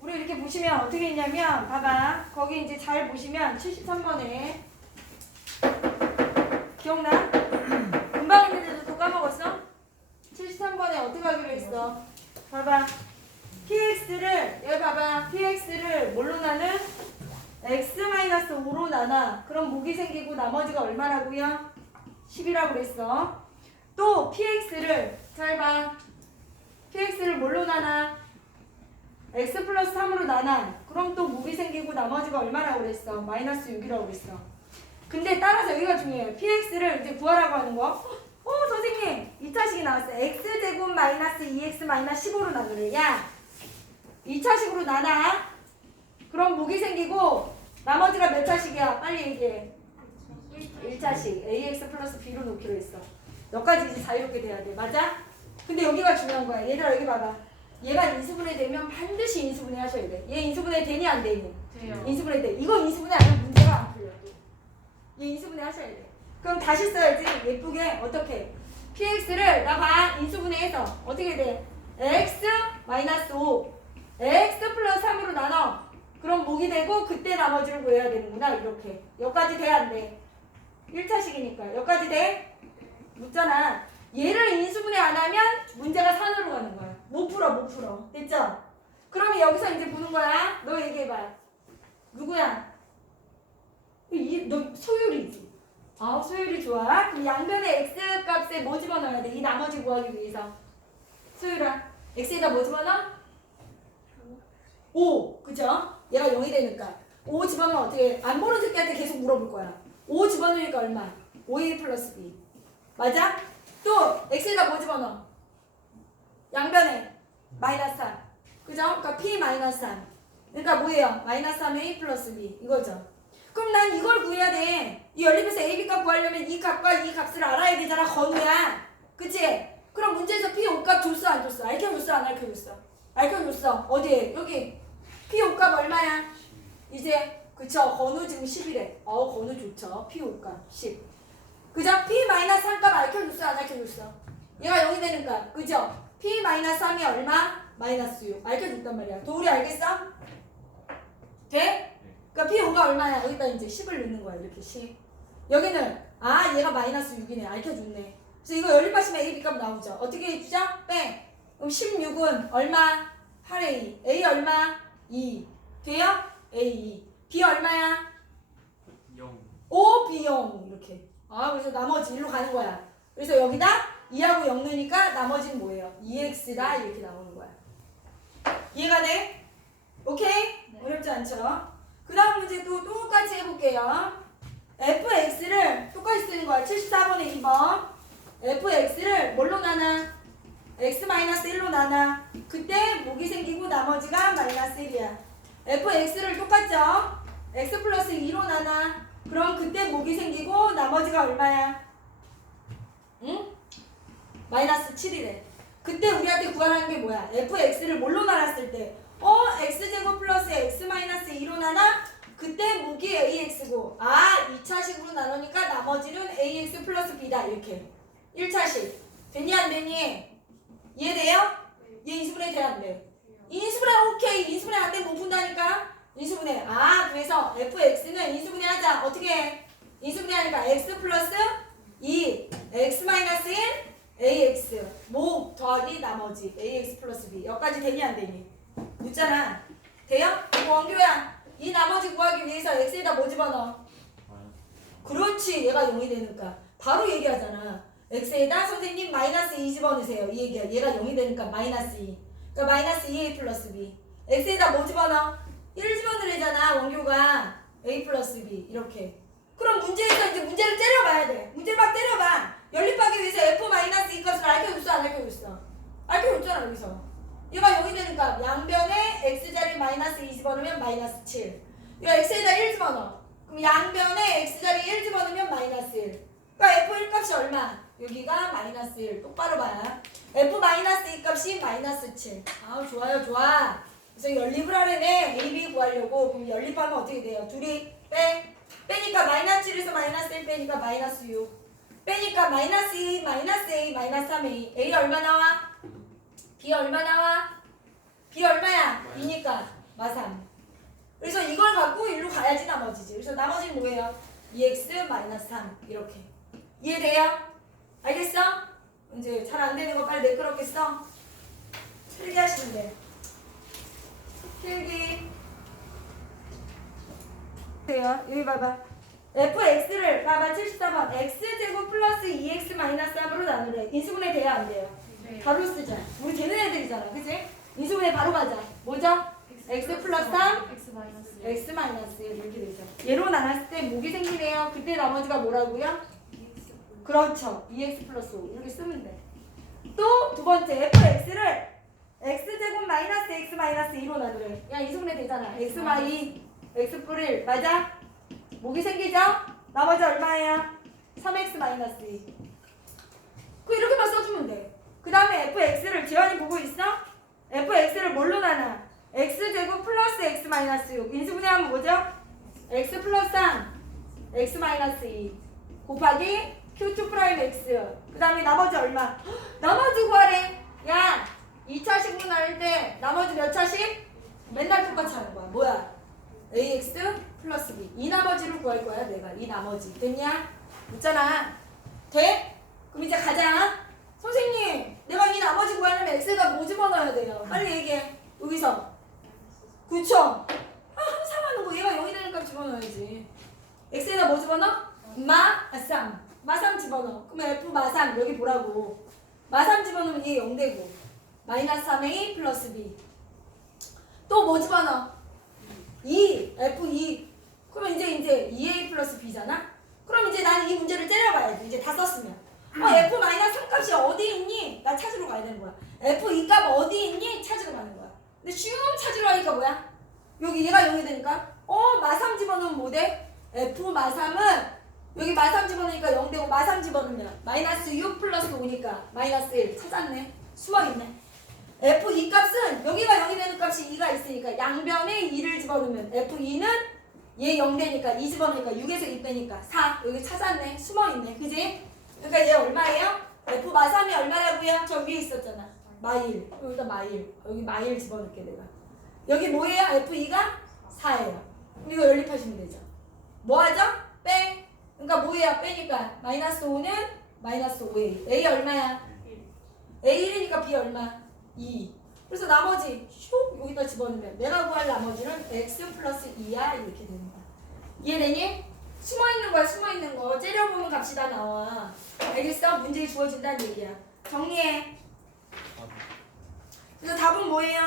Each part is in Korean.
우리 이렇게 보시면 어떻게 했냐면 봐봐. 거기 이제 잘 보시면 73번에. 기억나? 금방 했는데도 또 까먹었어? 73번에 어떻게 하기로 했어? 봐봐. px를 여기 봐봐. px를 뭘로 나는 x-5로 나눠. 그럼 목이 생기고 나머지가 얼마라고요? 10이라고 그랬어. 또 px를 잘봐 px를 뭘로 나눠? x 플러스 3으로 나눠. 그럼 또 목이 생기고 나머지가 얼마라고 그랬어? 마이너스 6이라고 그랬어. 근데 따라서 여기가 중요해요. px를 이제 구하라고 하는 거. 어, 선생님. 2차식이 나왔어. x제곱 마이너스 2x 마이너스 15로 나누래. 야, 2차식으로 나눠. 그럼 목이 생기고 나머지가 몇 차식이야? 빨리 얘기해. 1차식. ax 플러스 b로 놓기로 했어. 너까지 이제 자유롭게 돼야 돼. 맞아? 근데 여기가 중요한 거야. 얘들아 여기 봐봐. 얘가 인수분해 되면 반드시 인수분해 하셔야 돼. 얘 인수분해 되니 안 되니? 돼요. 인수분해 돼. 이거 인수분해 안 하면 문제가 안 풀려. 얘 인수분해 하셔야 돼. 그럼 다시 써야지. 예쁘게 어떻게? px를 나봐 인수분해해서 어떻게 돼? x 마이너스 5 x 플러스 3으로 나눠. 그럼 목이 되고 그때 나머지를 구해야 되는구나 이렇게. 여기까지 돼 안 돼? 1차식이니까 여기까지 돼? 묻잖아. 얘를 인수분해 안 하면 문제가 산으로 가는 거야. 못 풀어, 못 풀어. 됐죠? 그러면 여기서 이제 보는 거야. 너 얘기해봐. 누구야? 이, 너 소율이지. 아, 소율이 좋아. 그럼 양변의 x 값에 뭐 집어넣어야 돼? 이 나머지 구하기 위해서. 소율아, x에다 뭐 집어넣어? 5. 그죠? 얘가 0이 되니까. 5 집어넣으면 어떻게 해? 안 보는 새끼한테 계속 물어볼 거야. 5 집어넣으니까 얼마? 5a 플러스 b. 맞아? 또 x에다 뭐 집어넣어? 양변에 마이너스 3. 그죠? 그러니까 p 마이너스 3. 그러니까 뭐예요? 마이너스 3a 플러스 b. 이거죠. 그럼 난 이걸 구해야 돼. 이 연립에서 a, b 값 구하려면 이 값과 이 값을 알아야 되잖아. 건우야. 그치? 그럼 문제에서 p 5값 줬어 안 줬어? 알켜줬어 안 알켜줬어? 알켜줬어. 어디에? 여기. p 5값 얼마야? 이제 그쵸? 건우 지금 10이래. 어 건우 좋죠. p 5값 10. 그죠? p 마이너스 3값 알켜줬어 안 알켜줬어? 얘가 0이 되는 값. 그죠? p 마이너스 3이 얼마? 마이너스 6. 알켜줬단 말이야. 도우리 알겠어? 돼? 그러니까 p 5가 얼마야? 여기다 이제 10을 넣는 거야. 이렇게 10. 여기는 아 얘가 마이너스 6이네. 알켜줬네. 그래서 이거 연립하시면 a, b 값 나오죠. 어떻게 해주죠? 뺑. 그럼 16은 얼마? 8a. a 얼마? 2. 돼요? a 2. b 얼마야? 0. 5 비용 이렇게 아 그래서 나머지 일로 가는 거야 그래서 여기다 2하고 0 넣으니까 나머지는 뭐예요 2x다 이렇게 나오는 거야 이해가 돼? 오케이? 어렵지 않죠? 그 다음 문제도 똑같이 해볼게요 fx를 똑같이 쓰는 거야 74번에 2번 fx를 뭘로 나눠? x-1로 나눠 그때 목이 생기고 나머지가 마이너스 1이야 fx를 똑같죠? x 플러스 2로 나눠 그럼 그때 목이 생기고 나머지가 얼마야? 응? 마이너스 7이래. 그때 우리한테 구하라는 게 뭐야? fx를 뭘로 나눴을 때? 어? x제곱 플러스 x 마이너스 2로 나눠? 그때 목이 ax고 아 2차식으로 나누니까 나머지는 ax 플러스 b다 이렇게 1차식 됐니 안 됐니? 이해돼요? 얘 인수분해 돼야 안 돼? 인수분해 오케이 인수분해 안 되면 못 푼다니까 인수분해. 아 그래서 fx는 인수분해 하자. 어떻게 해? 인수분해 하니까 x 플러스 2 x 마이너스 1 ax. 목 더하기 나머지 ax 플러스 b. 여기까지 되니 안 되니? 묻잖아. 돼요? 원규야. 이 나머지 구하기 위해서 x에다 뭐 집어넣어? 그렇지. 얘가 0이 되니까. 바로 얘기하잖아. x에다 선생님 마이너스 2 집어넣으세요. 이 얘기야. 얘가 0이 되니까 마이너스 2 그러니까 마이너스 2a 플러스 b. x에다 뭐 집어넣어? 1 집어넣으래잖아 원교가. A 플러스 b 이렇게. 그럼 문제에서 이제 문제를 때려봐야 돼. 문제를 막 때려봐. 연립하기 위해서 f 마이너스 2 값을 알려줬어 안 알려줬어? 알려줬잖아 여기서. 얘가 0이 되니까 양변에 x자리 마이너스 2 집어넣으면 마이너스 7 이거 x에다 1 집어넣어. 그럼 양변에 x자리 1 집어넣으면 마이너스 1 그러니까 f 1 값이 얼마? 여기가 마이너스 1 똑바로 봐야. F 마이너스 2 값이 마이너스 7 아우 좋아요 좋아 그래서 연립을 하려네 a, b 구하려고 그럼 연립하면 어떻게 돼요? 둘이 빼 빼니까 마이너스 7에서 마이너스 1 빼니까 마이너스 6 빼니까 마이너스 2 마이너스 a 마이너스 3a a 얼마 나와? b 얼마 나와? 마삼. 그래서 이걸 갖고 일로 가야지 나머지지. 그래서 나머지는 뭐예요? 2x 마이너스 3 이렇게. 이해돼요? 알겠어? 이제 잘 안 되는 거 빨리 써. 필기 하시면 돼. 필기. 돼요. 여기 봐봐. fx를 봐봐 74번 x제곱 플러스 2x 마이너스 3으로 나누래. 인수분해 돼야 안 돼요? 네. 바로 쓰자. 우리 되는 애들이잖아. 그치? 인수분해 바로 가자. 뭐죠? x 플러스 3 x 마이너스 x 마이너스 1 이렇게 되죠. 얘로 나눴을 때 목이 생기네요. 그때 나머지가 뭐라고요? 그렇죠. 2x 플러스 5 이렇게 쓰면 돼. 또 두 번째 fx를 x제곱 마이너스 x 마이너스 2로 나누래. 야 이승분해 되잖아. x 마이 x 플 1. 맞아? 목이 생기죠? 나머지 얼마예요? 3x 마이너스 2. 그 이렇게만 써주면 돼. 그 다음에 fx를 지연이 보고 있어? fx를 뭘로 나눠? x제곱 플러스 x 마이너스 6. 인수분해하면 뭐죠? x 플러스 3 x 마이너스 2 곱하기 q2 프라임 x 그 다음에 나머지 얼마? 헉, 나머지 구하래 야 2차 식 분할 때 나머지 몇 차식? 맨날 똑같이 하는 거야. 뭐야? ax 플러스 b. 이 나머지를 구할 거야 내가. 이 나머지. 됐냐? 묻잖아. 돼? 그럼 이제 가자. 선생님 내가 이 나머지 구하려면 x가 뭐 집어넣어야 돼요? 빨리 얘기해. 여기서. 그쵸? 아, 항상 하는 거. 얘가 0이 되는 값 집어넣어야지. X에다 뭐 집어넣어? 마삼 마삼 집어넣어. 그러면 f 마삼. 여기 보라고. 마삼 집어넣으면 얘 0 되고 마이너스 3a 플러스 b 또 뭐 집어넣어? 2 f 2 그러면 이제 이제 2a 플러스 b잖아? 그럼 이제 나는 이 문제를 때려봐야지 이제 다 썼으면. 어 f 마이너스 3 값이 어디 있니? 나 찾으러 가야 되는 거야. F 2 값 어디 있니? 찾으러 가는 거야. 근데 슝 찾으러 가니까 뭐야? 여기 얘가 0이 되니까. 어 마삼 집어넣으면 뭐 돼? f 마삼은 여기 마삼 집어넣으니까 0 되고 마삼 집어넣으면 마이너스 6 플러스 5니까 마이너스 1 찾았네. 수학 있네 f2 값은 여기가 0이 되는 값이 2가 있으니까 양변에 2를 집어넣으면 f2는 얘 0 되니까 2 집어넣으니까 6에서 2 빼니까 4 여기 찾았네 숨어있네 그지? 그러니까 얘 얼마예요? f 마삼이 얼마라고요? 저 위에 있었잖아 마일 여기다 마일 여기 마일 집어넣을게 내가 여기 뭐예요? F2가 4예요. 그럼 이거 연립하시면 되죠. 뭐 하죠? 빼. 그러니까 뭐예요? 빼니까 마이너스 5는 마이너스 5A. A 얼마야? A 1이니까 B 얼마? 2. 그래서 나머지 슉 여기다 집어넣으면 내가 구할 나머지는 X 플러스 2야 이렇게 거야. 이해되니? 숨어있는 거야 숨어있는 거. 째려보면 값이 다 나와. 알겠어? 문제에 주어진다는 얘기야. 정리해. 그래서 답은 뭐예요?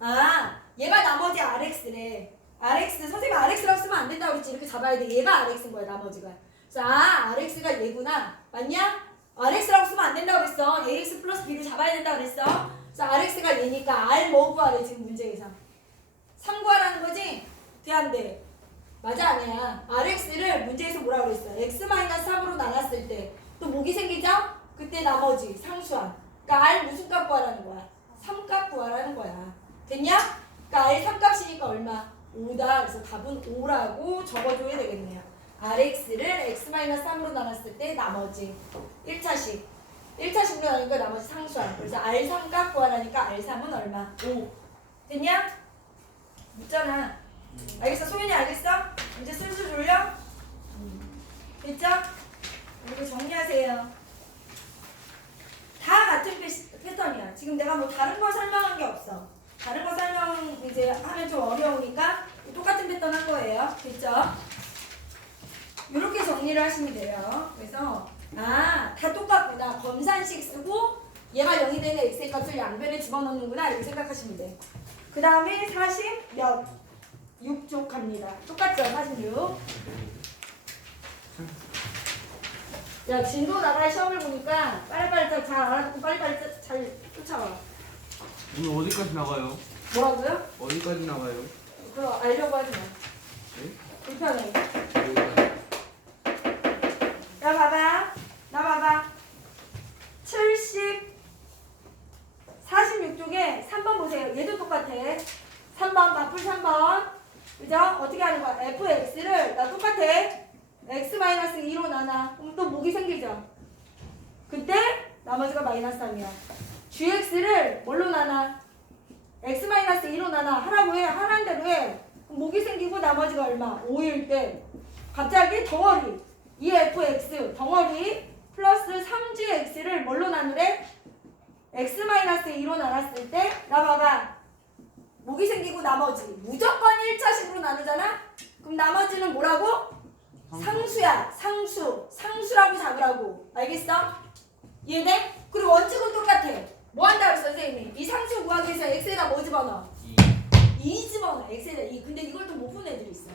아, 얘가 나머지 RX래. RX, 선생님 RX라고 쓰면 안 된다고 그랬지. 이렇게 잡아야 돼. 얘가 RX인 거야, 나머지가. 그래서 아, RX가 얘구나. 맞냐? RX라고 쓰면 안 된다고 그랬어. AX 플러스 B를 잡아야 된다고 그랬어. 그래서 RX가 얘니까 R 뭐 구하래, 지금 문제에서. 3 구하라는 거지? 돼, 안 돼? 맞아, 아니야. RX를 문제에서 뭐라고 그랬어? X-3으로 나눴을 때 또 목이 생기죠? 그때 나머지 상수함. 그러니까 R 무슨 값 구하라는 거야? 3값 구하라는 거야. 됐냐? 그러니까 R 3값이니까 얼마? 5다. 그래서 답은 5라고 적어줘야 되겠네요. RX를 X-3으로 나눴을 때 나머지 1차식. 1차식으로 나누니까 나머지 상수함. 그래서 R 3값 구하라니까 R 3은 얼마? 5. 됐냐? 묻잖아. 알겠어? 소연이 알겠어? 이제 슬슬 졸려? 됐죠? 이렇게 정리하세요. 다 같은 패- 패턴이야. 지금 내가 뭐 다른 거 설명한 게 없어. 다른 거 설명 이제 하면 좀 어려우니까 똑같은 패턴 한 거예요. 됐죠? 이렇게 정리를 하시면 돼요. 그래서 아, 다 똑같구나. 검산식 쓰고 얘가 0이 되는 x의 값을 양변에 집어넣는구나. 이렇게 생각하시면 돼. 그 다음에 40 몇? 6쪽 갑니다. 똑같죠? 46. 야, 진도 나갈 시험을 보니까 빨리빨리 잘, 잘 알아듣고 빨리빨리 짜- 잘 쫓아와. 오늘 어디까지 나가요? 뭐라고요? 어디까지 나가요? 그거 알려고 하지 마. 네? 불편해. 여기까지. 야, 봐봐. 나 봐봐. 70, 46쪽에 3번 보세요. 얘도 똑같아. 3번, 마플 3번. 그죠? 어떻게 하는 거야? fx를, 나 똑같아. x-2로 나눠. 그럼 또 목이 생기죠? 그때 나머지가 마이너스 3이야. gx를 뭘로 나눠? x-1 2로 나눠 하라고 해 하라는 대로 해 그럼 목이 생기고 나머지가 얼마 5일 때 갑자기 덩어리 2fx 덩어리 플러스 3gx를 뭘로 나누래? X-2로 나눴을 때 나 봐봐 목이 생기고 나머지 무조건 1차식으로 나누잖아? 그럼 나머지는 뭐라고? 상수야 상수 상수라고 잡으라고 알겠어? 이해돼? 그리고 원칙은 똑같아 뭐 한다 그랬어 선생님이 이 상수 구하기 위해서 x에다 뭐 집어넣어? 2 집어넣어 x에다 2 근데 이걸 또못 푸는 애들이 있어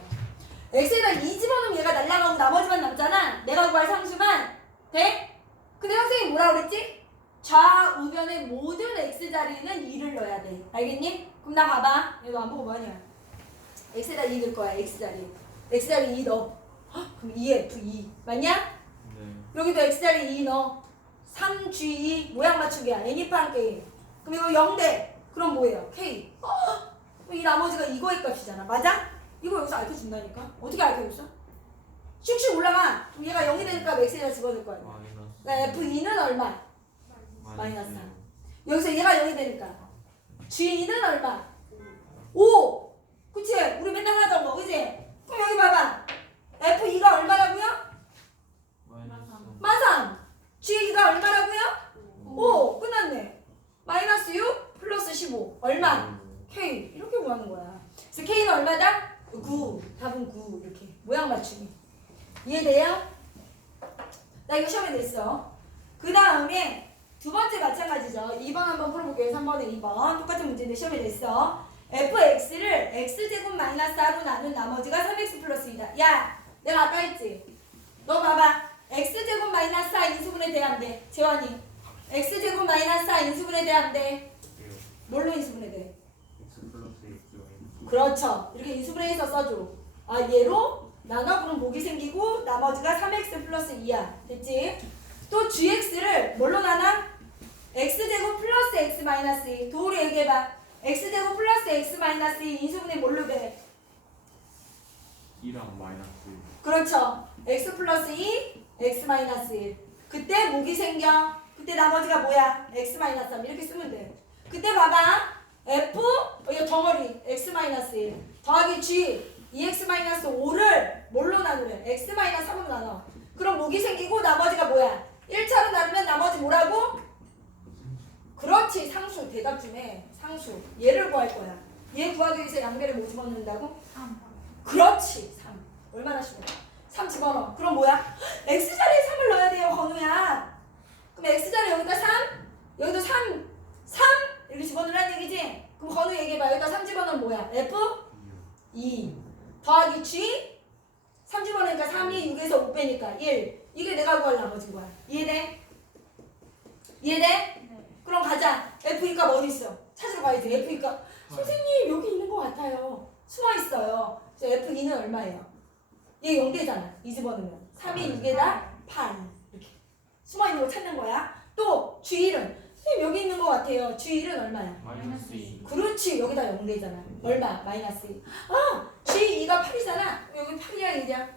x에다 2 집어넣으면 얘가 날라가고 나머지만 남잖아 내가 구할 상수만 돼? 근데 선생님이 뭐라 그랬지? 좌우변의 모든 x자리는 2를 넣어야 돼 알겠니? 그럼 나 봐봐 얘도 안 보고 뭐하냐 x에다 2 넣을 거야 x자리 x자리 2 넣어 헉, 그럼 2f2 맞냐? 네. 여기도 x자리 2 넣어 3g2 모양 맞추기야 애니판 게임 그럼 이거 0대 그럼 뭐예요? k 어? 그럼 이 나머지가 이거의 값이잖아 맞아? 이거 여기서 알려준다니까 어떻게 알려줬어? 슉슉 올라가 그럼 얘가 0이 되니까 x에다 집어넣을 거야 마이너스. 그러니까 f2는 얼마? 마이너스. 마이너스. 여기서 얘가 0이 되니까 g2는 얼마? 5 그치? 우리 맨날 하던 거 그치? 그럼 여기 봐봐 f2가 얼마라고요? 마이너스. 마상 G가 얼마라고요? 5 끝났네 마이너스 6 플러스 15 얼마? K 이렇게 구하는 거야 그래서 K는 얼마다? 9 답은 9 이렇게 모양 맞추기 이해돼요? 나 이거 시험에 냈어 그 다음에 두 번째 마찬가지죠. 2번 한번 풀어볼게요. 3번에 2번. 똑같은 문제인데 시험에 냈어. fx를 x제곱 마이너스 4로 나눈 나머지가 3x 플러스 2다. 야 내가 아까 했지? 너 봐봐. x제곱 마이너스 4 인수분해 대한대 재환이. x제곱 마이너스 4 인수분해 대한대 뭘로 인수분해 돼? x 플러스. 그렇죠. 이렇게 인수분해해서 써줘. 아 얘로 나눠? 그럼 목이 생기고 나머지가 3x 플러스 2야. 됐지? 또 gx를 뭘로 나눠? X 마이너스 2 도우로 얘기해봐 x제곱 플러스 x 마이너스 2 인수분해 뭘로 돼? 2랑 마이너스. 그렇죠. x 플러스 2, x 마이너스 1. 그때 목이 생겨. 그때 나머지가 뭐야? x 마이너스 3 이렇게 쓰면 돼. 그때 봐봐. f 여기 덩어리 x 마이너스 1 더하기 g 2x 마이너스 5를 뭘로 나누래? x 마이너스 3으로 나눠. 그럼 목이 생기고 나머지가 뭐야? 1차로 나누면 나머지 뭐라고? 그렇지 상수 대답 좀 해. 상수 얘를 구할 거야. 얘 구하기 위해서 양배를 뭐 집어넣는다고? 그렇지 3 얼마나 쉬워 3 집어넣어 그럼 뭐야? x자리에 3을 넣어야 돼요 건우야 그럼 x자리 여기다 3 여기도 3 3 이렇게 집어넣으라는 얘기지? 그럼 건우 얘기해봐 여기다 3 집어넣으면 뭐야? f 2 더하기 g 3 집어넣으니까 3이 6에서 5 빼니까 1 이게 내가 구할 나머지인 거야 이해돼? 이해돼? 그럼 가자 f2 값 어디 있어? 찾으러 가야지 f2 값 선생님 여기 있는 것 같아요. 숨어 있어요. 그래서 F2는 얼마예요? 얘 0대잖아. 이 집어넣으면 3이 6에다 8 이렇게 숨어 있는 거 찾는 거야. 또 G1은 선생님 여기 있는 것 같아요. G1은 얼마야? 마이너스 2. 그렇지 여기다 0대잖아. 얼마? 마이너스 2. 아 G2가 8이잖아. 여기 8이야 얘야.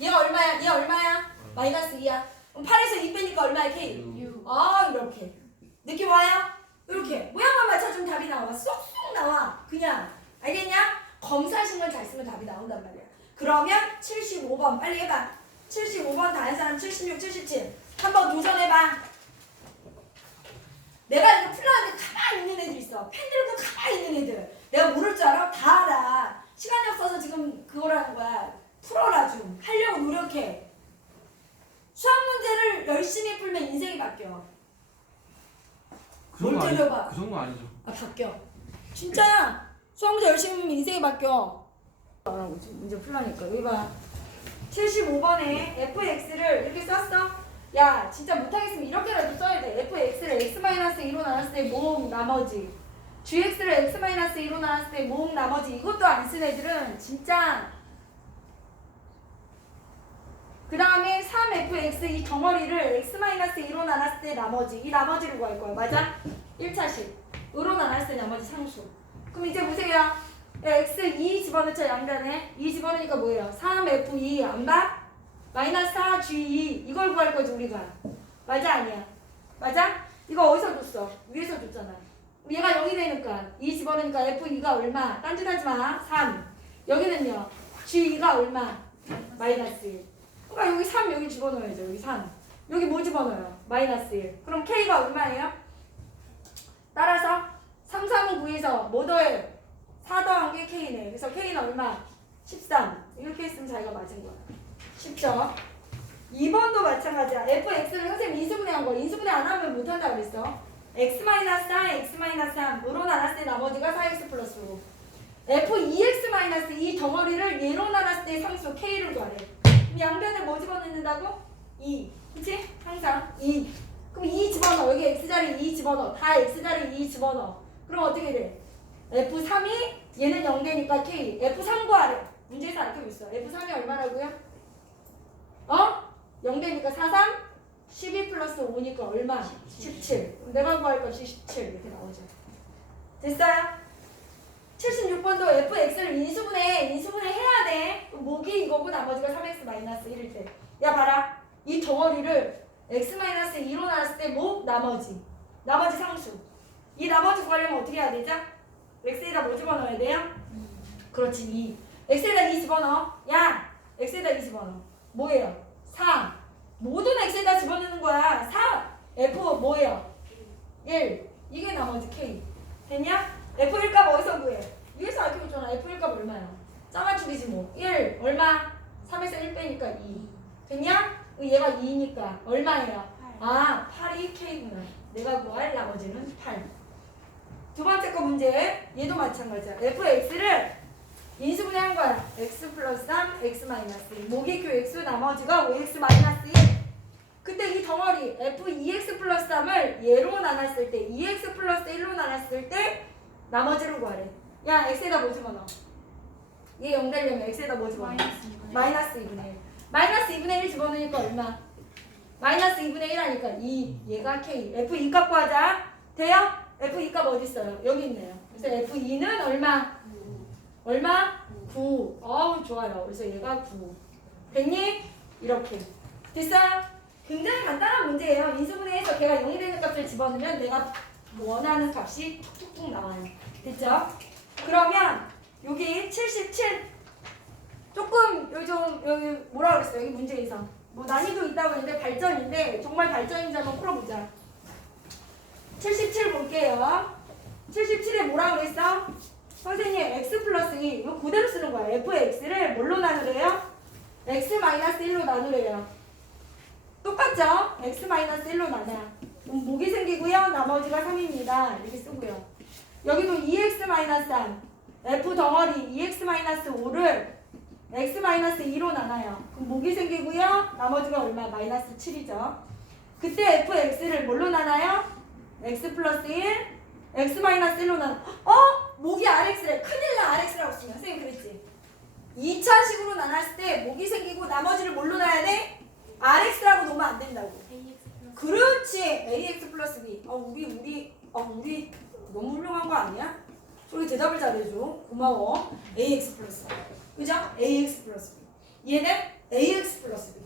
얘가 얼마야? 얘 얼마야? 마이너스 2야. 그럼 8에서 2 빼니까 얼마야 K? 6. 아 이렇게 느낌 와요? 이렇게. 모양만 맞춰주면 답이 나와. 쏙쏙 나와. 그냥. 알겠냐? 검사식만 잘 쓰면 답이 나온단 말이야. 그러면 75번. 빨리 해봐. 75번 다한 사람 76, 77 한번 도전해봐. 내가 이거 풀라는데 가만히 있는 애들 있어. 펜 들고 가만히 있는 애들. 내가 모를 줄 알아? 다 알아. 시간이 없어서 지금 그거라는 거야. 풀어라 좀. 하려고 노력해. 수학 문제를 열심히 풀면 인생이 바뀌어 그 정도 뭘 아니- 때려봐. 그 정도 아니죠. 아 바뀌어. 진짜야! 수학 문제 열심히 하면 인생이 바뀌어. 알아고 지금 문제 풀라니까. 여기 봐. 75번에 fx를 이렇게 썼어? 야 진짜 못하겠으면 이렇게라도 써야 돼. fx를 x-2로 나눴을 때 모음 나머지. gx를 x-2로 나눴을 때 모음 나머지. 이것도 안 쓴 애들은 진짜 그 다음에 3fx 이 덩어리를 x-2로 나눴을 때 나머지 이 나머지를 구할 거야 맞아? 1차식 으로 나눴을 때 나머지 상수 그럼 이제 보세요 야, x 2 집어넣자 양변에 2 집어넣으니까 뭐예요? 3f2 안 봐? 마이너스 4g2 이걸 구할 거지 우리가 맞아 아니야? 맞아? 이거 어디서 줬어? 위에서 줬잖아 얘가 0이 되니까 2 집어넣으니까 F2가 얼마? 딴짓하지 마. 3. 여기는요. G2가 얼마? 마이너스 1. 그러니까 여기 3 여기 집어넣어야죠. 여기 3. 여기 뭐 집어넣어요? 마이너스 1. 그럼 K가 얼마예요? 따라서 3, 3은 9에서 뭐 더해요? 4 더한 게 K네. 그래서 K는 얼마? 13. 이렇게 했으면 자기가 맞은 거야. 쉽죠? 2번도 마찬가지야. fx를 선생님 인수분해 한 거. 인수분해 안 하면 못 한다 그랬어. x-4, x-3 으로 나눴을 때 나머지가 4x 플러스 5. f2x- 이 덩어리를 얘로 나눴을 때 상수 k를 구하래. 양변에 뭐 집어넣는다고? 2. 그치? 항상 2. 그럼 2 집어넣어. 여기 x자리 2 집어넣어. 다 x자리 2 집어넣어. 그럼 어떻게 돼? f3이 얘는 0되니까 k. f3 구하래. 문제에서 알고 있어. f3이 얼마라고요? 어? 0되니까 4, 3, 12 플러스 5니까 얼마? 17. 그럼 내가 구할 값이 17 이렇게 나오죠. 됐어요? 76번도 fx를 인수분해, 인수분해 해야 돼. 목이 이거고 나머지가 3x 마이너스 1일 때. 야 봐라. 이 덩어리를 x 마이너스 2로 나눴을 때 목, 나머지. 나머지 상수. 이 나머지 구하려면 어떻게 해야 되죠? x에다 뭐 집어넣어야 돼요? 그렇지 2. x에다 2 집어넣어. 야, x에다 2 집어넣어. 뭐예요? 4. 모든 x에다 집어넣는 거야. 4. f 뭐예요? 1. 이게 나머지 k. 됐냐? F1 값 어디서 구해? 위에서 알려줬잖아. f1 값 얼마야? 짜맞추기지 뭐. 1. 얼마? 3에서 1 빼니까 2. 됐냐? 그럼 얘가 2니까 얼마예요? 아, 8이 k구나. 내가 구할 나머지는 8. 두 번째 거 문제. 얘도 마찬가지야. fx를 인수분해한 거야. x 플러스 3, x 마이너스 1. 모기교 x 나머지가 5x 마이너스 1. 그때 이 덩어리 f2x 플러스 3을 얘로 나눴을 때 2x 플러스 1로 나눴을 때 나머지를 구하래. 야 x에다 뭐 집어넣어? 얘 0 되려면 x에다 뭐 집어넣어? 마이너스 2분의 1. 마이너스 2분의 1 집어넣으니까 얼마? 마이너스 2분의 1 하니까 2. 얘가 k. f2 값 구하자. 돼요? f2 값 어디 있어요? 여기 있네요. 그래서 f2는 얼마? 얼마? 9. 어우 좋아요. 그래서 얘가 9. 됐니? 이렇게. 됐어요? 굉장히 간단한 문제예요. 인수분해해서 걔가 0이 되는 값을 집어넣으면 내가 원하는 값이 툭툭툭 나와요. 됐죠? 그러면 여기 77 조금 요즘 여기 뭐라 그랬어요? 여기 문제에서 뭐 난이도 있다고 했는데 발전인데 정말 발전인지 한번 풀어보자. 77 볼게요. 77에 뭐라 그랬어? 선생님 x 플러스 2 이거 그대로 쓰는 거야. fx를 뭘로 나누래요? x 마이너스 1로 나누래요. 똑같죠? x 마이너스 1로 나눠. 그럼 목이 생기고요. 나머지가 3입니다. 이렇게 쓰고요. 여기도 2x 마이너스 3. f 덩어리 2x 마이너스 5를 x 마이너스 2로 나눠요. 그럼 목이 생기고요. 나머지가 얼마? 마이너스 7이죠. 그때 fx를 뭘로 나눠요? x 플러스 1, x 마이너스 1로 나눠. 어? 목이 rx래. 큰일 나 rx라고 쓰면 선생님 그랬지. 2차식으로 나눴을 때 목이 생기고 나머지를 뭘로 놔야 돼? rx라고 놓으면 안 된다고. 그렇지. ax 플러스 b. 어, 우리 우리 어, 우리 너무 훌륭한 거 아니야? 우리 대답을 잘해줘. 고마워. ax 플러스. 그죠? ax 플러스 b. 얘는 ax 플러스 b.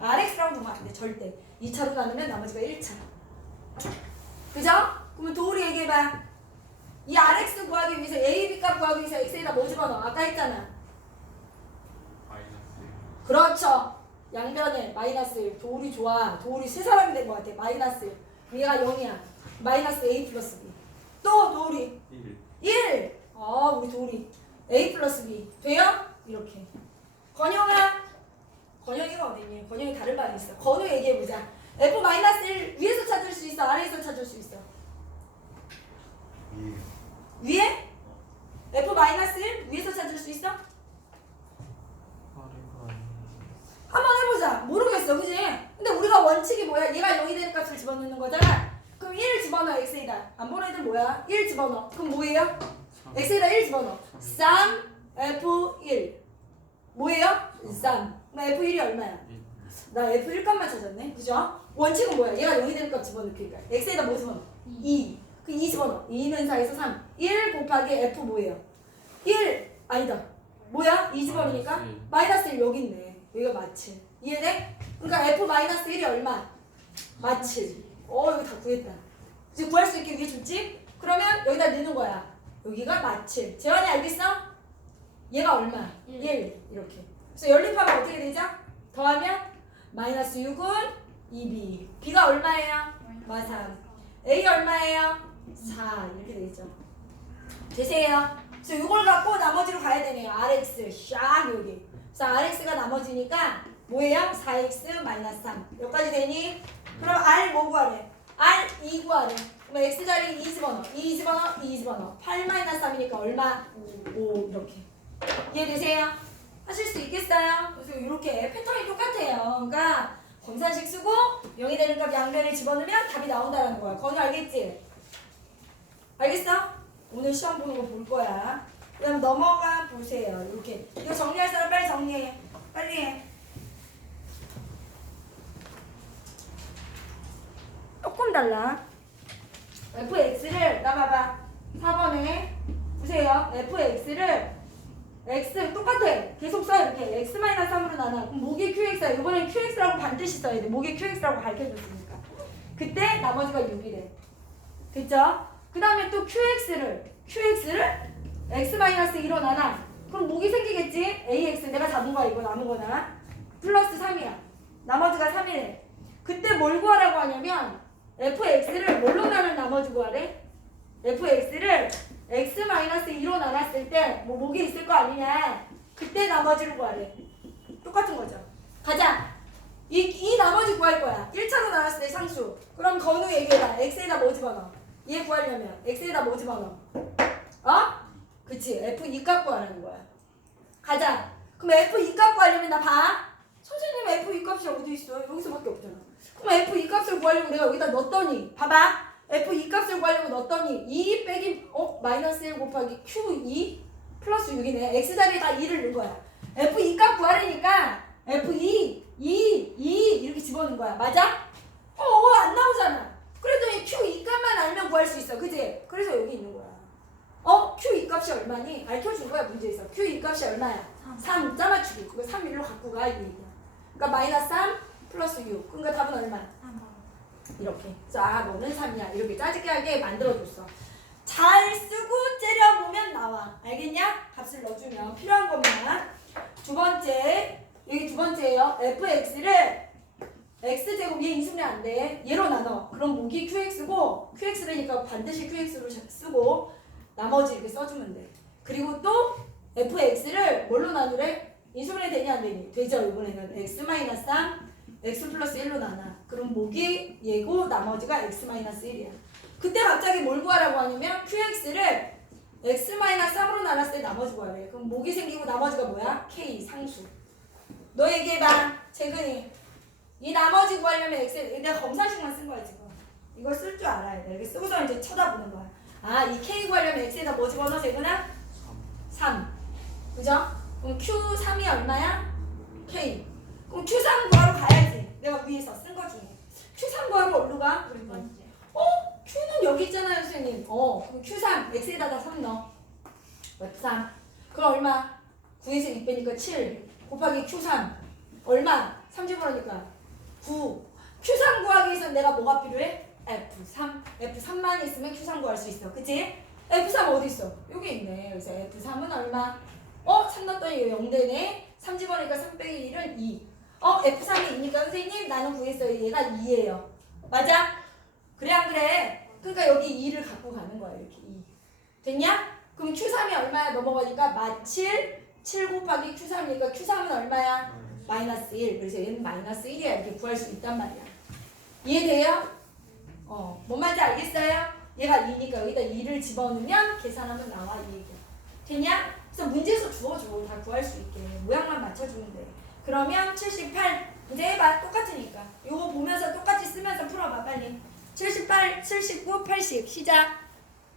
rx라고 놓으면 안 돼. 절대. 2차로 나누면 나머지가 1차. 그죠? 그러면 도우리 얘기해봐. 이 rx 구하기 위해서 a, b 값 구하기 위해서 x에다 뭐 집어넣어? 아까 했잖아. 그렇죠. 양변에 마이너스 1. 도울이 좋아. 도울이 세 사람이 된 것 같아. 마이너스 1. 얘가 0이야. 마이너스 A 플러스 B. 또 도울이 1 1. 아, 우리 도울이 A 플러스 B. 돼요? 이렇게. 건영아. 건영이가 어딨니? 건영이 다른 반에 있어. 건우 얘기해보자. F 마이너스 1 위에서 찾을 수 있어? 아래에서 찾을 수 있어? 위에? F 마이너스 1 위에서 찾을 수 있어? 아래가 한번 해보자. 모르겠어, 그지? 근데 우리가 원칙이 뭐야? 얘가 0이 되는 값을 집어넣는 거잖아. 그럼 1 집어넣어, x에다. 안 보는 애들 뭐야? 1 집어넣어. 그럼 뭐예요? x에다 1 집어넣어. 3, f1. 뭐예요? 3. 그럼 f1이 얼마야? 나 f1 값만 찾았네. 그죠? 원칙은 뭐야? 얘가 0이 되는 값 집어넣기니까. x에다 뭐 집어넣어? 2. 그 2 집어넣어. 2는 4에서 3. 1 곱하기 f 뭐예요? 1. 아니다. 뭐야? 2 집어넣으니까? 마이너스 1 여기 있네. 여기가 마칠. 이해돼? 그러니까 f 마이너스 1이 얼마? 마칠. 어, 이거 다 구했다. 이제 구할 수 있게 위에 줬지? 그러면 여기다 넣는 거야. 여기가 마칠. 재환이 알겠어? 얘가 얼마? 일. 1. 이렇게. 그래서 연립하면 어떻게 되죠? 더하면 마이너스 6은 2b. b가 얼마예요? 3. a 얼마예요? 4. 이렇게 되겠죠. 되세요? 그래서 이걸 갖고 나머지로 가야 되네요. rx 샥 여기. 그래서 rx가 나머지니까 뭐예요? 4x 마이너스 3. 여기까지 되니? 그럼 r 뭐 구하래? r 2 구하래. 그럼 x 자리 2 집어넣어. 2 집어넣어. 2 집어넣어. 8 마이너스 3이니까 얼마? 5 이렇게. 이해되세요? 하실 수 있겠어요? 그래서 이렇게 패턴이 똑같아요. 그러니까 검산식 쓰고 0이 되는 값 양변에 집어넣으면 답이 나온다는 거야. 건우 알겠지? 알겠어? 오늘 시험 보는 거 볼 거야. 그럼 넘어가 보세요. 이렇게. 이거 정리할 사람 빨리 정리해. 빨리 해. 조금 달라. fx를 나봐봐. 4번에 보세요. fx를 x 똑같아. 계속 써 이렇게 x 3으로 나눠. 그럼 목이 qx야. 이번엔 qx라고 반드시 써야 돼. 목이 qx라고 가르쳐줬으니까. 그때 나머지가 6이래. 됐죠? 그 다음에 또 qx를 qx를 x 2로 나눠. 그럼 목이 생기겠지? ax 내가 잡은 거야 이거 남은 거나 플러스 3이야. 나머지가 3이래. 그때 뭘 구하라고 하냐면 fx를 뭘로 나눌 나머지 구하래? fx를 x 2로 나눴을 때 뭐 목이 있을 거 아니냐? 그때 나머지를 구하래. 똑같은 거죠. 가자. 이, 이 나머지 구할 거야. 1차로 나눴을 때 상수. 그럼 건우 얘기해봐. x에다 뭐 집어넣어? 얘 구하려면 x에다 뭐 집어넣어? 어? 그치. f 2값 구하라는 거야. 가자. 그럼 f 2값 구하려면 나 봐. 선생님 f 2 값이 어디 있어? 여기서밖에 없잖아. 그럼 f 2 값을 구하려고 내가 여기다 넣었더니 봐봐. f 2 값을 구하려고 넣었더니 2 빼기 어 마이너스 1 곱하기 q2 플러스 6이네. x 자리에 다 2를 넣은 거야. f 2 값 구하려니까 f 2 2 2 이렇게 집어넣은 거야. 맞아? 어, 어, 안 나오잖아. 그랬더니 q 2 값만 알면 구할 수 있어. 그지? 그래서 여기 있는 거야. 어? q 2값이 얼마니? 알려준 거야 문제에서. q 2값이 얼마야? 3. 짜맞추기. 그거 3 1로 갖고 가. 이 얘기야. 그러니까 마이너스 3 플러스 6. 그러니까 답은 얼마야? 이렇게. 자, 너는 3이야. 이렇게 짜집게하게 만들어줬어. 잘 쓰고 째려보면 나와. 알겠냐? 값을 넣어주면 필요한 것만. 두 번째. 여기 두 번째예요. fx를 x제곱 얘 인수분해 안 돼. 얘로 나눠. 그럼 목이 qx고 qx라니까 반드시 qx로 쓰고 나머지 이렇게 써주면 돼. 그리고 또 fx를 뭘로 나누래? 인수분해 되냐 안 되니? 되죠. 이번에는 x-3 x 플러스 1로 나눠. 그럼 목이 얘고 나머지가 x 마이너스 1이야. 그때 갑자기 뭘 구하라고 하냐면 qx를 x 마이너스 3으로 나눴을 때 나머지 구하래. 그럼 목이 생기고 나머지가 뭐야? k 상수. 너 얘기해봐. 최근이. 이 나머지 구하려면 x 내가 검사식만 쓴 거야 지금. 이걸 쓸 줄 알아야 돼. 이렇게 쓰고서 이제 쳐다보는 거야. 아, 이 k 구하려면 x에다 뭐 집어넣어 재근아? 3. 그죠? 그럼 q3이 얼마야? k. 그럼 q3 구하러 가야지. 내가 위에서 쓴 거 중에. q3 구하러 어디로 가? 어? q는 여기 있잖아요, 선생님. 어, 그럼 q3 x에다가 3 넣어. F3. 그럼 얼마? 9에서 6 빼니까 7 곱하기 q3 얼마? 3 집어넣으니까 9 q3 구하기 위해서 내가 뭐가 필요해? F3 F3만 있으면 q3 구할 수 있어 그치? F3 어디 있어? 여기 있네 그래서 F3은 얼마? 어? 3 넣었더니 0 되네 3 집어넣으니까 3 빼기 1은 2 어? F3이 2니까 선생님 나는 구했어요 얘가 2예요 맞아? 그래 안 그래? 그러니까 여기 2를 갖고 가는 거야 이렇게 2 됐냐? 그럼 Q3이 얼마야? 넘어가니까 마7 7 곱하기 Q3이니까 Q3은 얼마야? 마이너스 1. 그래서 얘는 마이너스 1이야. 이렇게 구할 수 있단 말이야. 이해돼요? 어, 뭔 말인지 알겠어요? 얘가 2니까 여기다 2를 집어넣으면 계산하면 나와 이 얘기야. 됐냐? 그래서 문제에서 주어줘. 다 구할 수 있게. 모양만 맞춰주면 돼. 그러면 78. 이제 해봐. 똑같으니까. 요거 보면서 똑같이 쓰면서 풀어봐. 빨리. 78, 79, 80. 시작.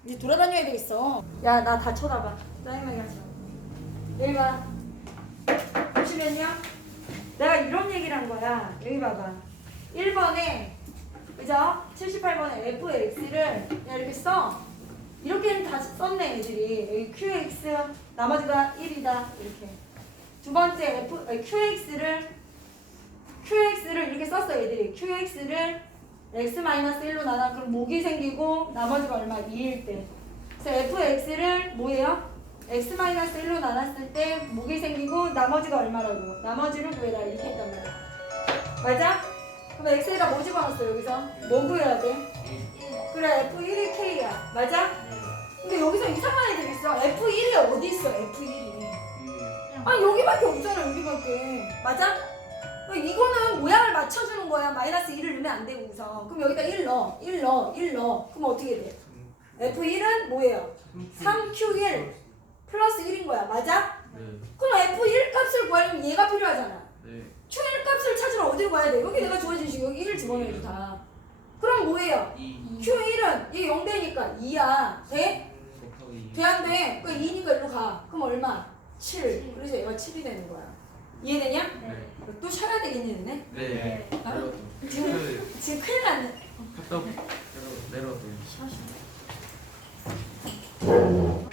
이제 돌아다녀야 되겠어. 야, 나 다 쳐다봐. 짜증나게 하지 마. 여기 봐. 보시면요. 내가 이런 얘기를 한 거야. 여기 봐봐. 1번에, 그죠? 78번에 fx를 이렇게 써. 이렇게는 다 썼네, 애들이. qx, 나머지가 1이다. 이렇게. 두 번째 f, 아니, qx를, qx를 이렇게 썼어, 애들이. qx를 x-1로 나눠 그럼 목이 생기고 나머지가 얼마? 2일 때 그래서 fx를 뭐예요? x-1로 나눴을 때 목이 생기고 나머지가 얼마라고 나머지를 구해라 이렇게 했단 말이야 맞아? 그럼 x에다 뭐 집어넣었어 여기서? 뭐 구해야 돼? 그래 f1이 k야 맞아? 근데 여기서 이상한 애들 있어 f1이 어디 있어 f1이 아 여기밖에 없잖아 여기밖에 맞아? 그럼 이거는 모양을 맞춰주는 거야 마이너스 1을 넣으면 안 되고 우선 그럼 여기다 1 넣어 1 넣어 1 넣어 그럼 어떻게 돼? F1은 뭐예요? 3Q1 플러스 1인 거야 맞아? 네. 그럼 F1 값을 구하려면 얘가 필요하잖아 네. Q1 값을 찾으러 어디로 가야 돼? 여기 내가 주어진 식 여기 1을 집어넣어야지 다 그럼 뭐예요? 이 Q1은 얘 0되니까 2야 돼? 돼 안 돼? 그 2니까 일로 가 그럼 얼마? 7 그래서 얘가 7이 되는 거야 이해되냐? 네. 또 쉬어야 되겠니 너네? 네. 내려도. 지금 그 지금 큰일 났네 갔다 내려 내려도. 어,